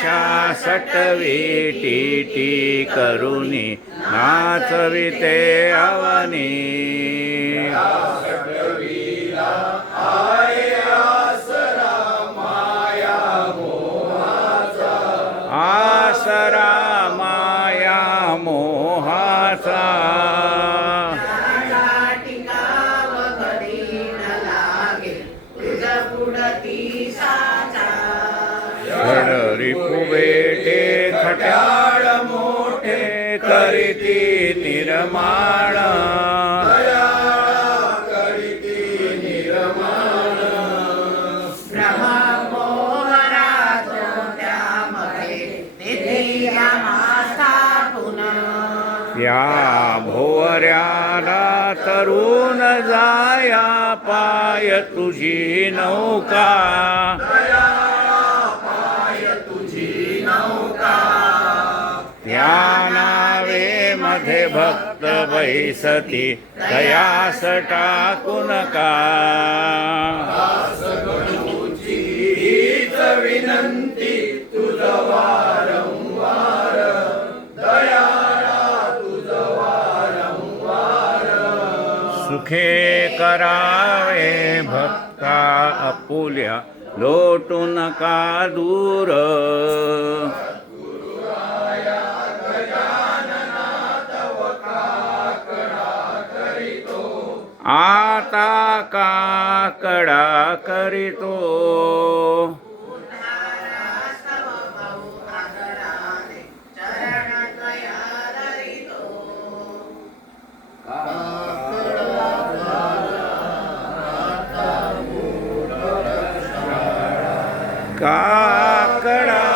आशा सटविटी करुणी नाचविते अवनी आसरा माया मोहाचा रिपु बेटे खट्याळ मोठे करीती निर्माण या भोवऱ्याला तरुण जाया पाय तुझी नौका त्या नावे मध्ये भक्त बैसती दयास टाकून का हीच विनंती तुझ वारंवार दयाळा तुझ वारंवार सुखे करावे भक्ता आपुल्या लोटू नका दूर आता काकडा करीतो काकडा